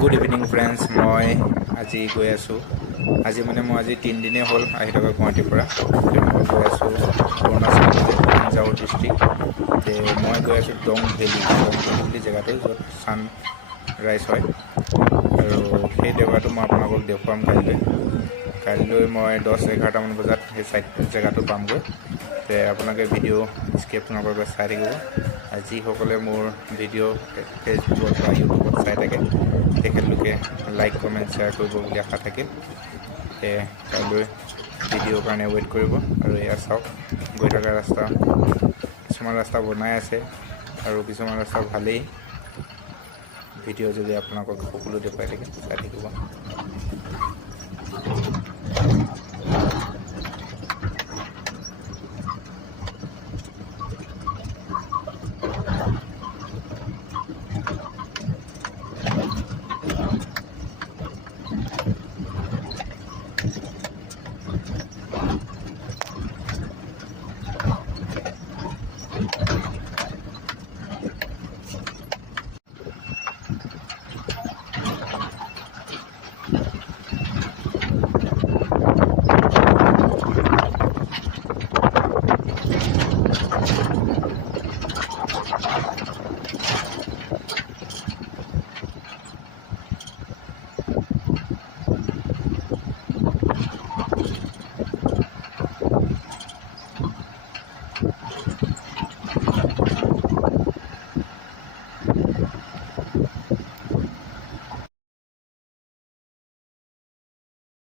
Good evening friends, মই আজি গৈ আছোঁ। মই আজি 3 দিনেই হ'ল আহি থকা গুৱাহাটীৰ পৰা। মই গৈ আছোঁ অৰুণাচললৈ, আনজাও ডিষ্ট্ৰিক্ট। মই গৈ আছোঁ ডং ভেলী বুলি জেগাটো, য'ত ছানৰাইজ হয়। আৰু সেই জেগাটো মই আপোনালোকক দেখুৱাম কাইলৈ মই 10-11মান বজাত সেই জেগাটো পামগৈ। আপোনালোকে ভিডিঅ' স্কিপ নকৰাকৈ চাই থাকিব। যিসকলে মোৰ ভিডিঅ' ফেচবুকত বা ইউটিউবত চাই থাকে, তেখেতলোকে লাইক কমেণ্ট শ্বেয়াৰ কৰিব বুলি আশা থাকিল। কাইলৈ ভিডিঅ'ৰ কাৰণে ৱেইট কৰিব। আৰু এয়া চাওক, গৈ থকা ৰাস্তা, কিছুমান ৰাস্তা বনাই আছে আৰু কিছুমান ৰাস্তা ভালেই। ভিডিঅ' যদি আপোনালোকক সকলো দেখুৱাই থাকে, চাই থাকিব।